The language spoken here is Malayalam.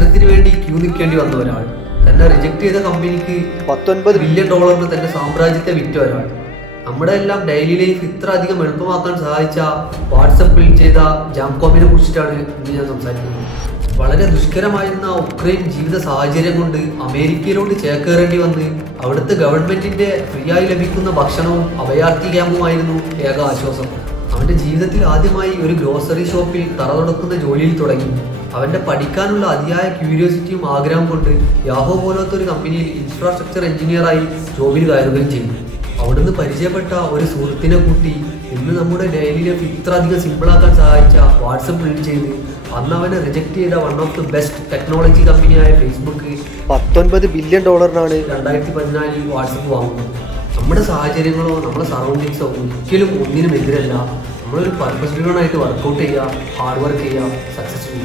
അക്ഷരത്തിന് വേണ്ടി ക്യൂ നിൽക്കേണ്ടി വന്ന ഒരാൾ, തന്നെ റിജക്ട് ചെയ്ത കമ്പനിക്ക് $19 ബില്യൺ തന്റെ സാമ്രാജ്യത്തെ വിറ്റ ഒരാൾ, നമ്മുടെ എല്ലാം ഡെയിലി ലൈഫ് ഇത്ര അധികം എളുപ്പമാക്കാൻ സഹായിച്ച വാട്സപ്പ് ബിൽഡ് ചെയ്ത ജാംകോമിനെ കുറിച്ചിട്ടാണ് ഇന്ന് ഞാൻ സംസാരിക്കുന്നത്. വളരെ ദുഷ്കരമായിരുന്ന ഉക്രൈൻ ജീവിത സാഹചര്യം കൊണ്ട് അമേരിക്കയിലോട്ട് ചേക്കേറേണ്ടി വന്ന് അവിടുത്തെ ഗവൺമെന്റിന്റെ ഫ്രീ ആയി ലഭിക്കുന്ന ഭക്ഷണവും അഭയാർത്ഥി ക്യാമ്പുമായിരുന്നു ഏക ആശ്വാസം. അവന്റെ ജീവിതത്തിൽ ആദ്യമായി ഒരു ഗ്രോസറി ഷോപ്പിൽ തറ തുടക്കുന്ന ജോലിയിൽ തുടങ്ങി. അവന്റെ പഠിക്കാനുള്ള അതിയായ ക്യൂരിയോസിറ്റിയും ആഗ്രഹം കൊണ്ട് യാഹോ പോലത്തെ ഒരു കമ്പനിയിൽ ഇൻഫ്രാസ്ട്രക്ചർ എഞ്ചിനീയറായി ജോബിൽ കയറുകയും ചെയ്തു. അവിടുന്ന് പരിചയപ്പെട്ട ഒരു സുഹൃത്തിനെ കൂട്ടി ഇന്ന് നമ്മുടെ ഡെയിലി ലൈഫ് ഇത്ര അധികം സിമ്പിളാക്കാൻ സഹായിച്ച വാട്സപ്പ് ബിൽഡ് ചെയ്ത് അന്ന് അവനെ റിജക്ട് ചെയ്ത one of the best technology കമ്പനിയായ ഫേസ്ബുക്ക് $19 ബില്യൺ 2014 വാട്സപ്പ് വാങ്ങുന്നത്. നമ്മുടെ സാഹചര്യങ്ങളോ നമ്മുടെ സറൗണ്ടിങ്സോ ഒരിക്കലും ഒന്നിനും എതിരല്ല. നമ്മളൊരു പർപ്പസ് ഡ്രിവൺ ആയിട്ട് വർക്കൗട്ട് ചെയ്യുക, ഹാർഡ് വർക്ക് ചെയ്യുക, സക്സസ്ഫുൾ.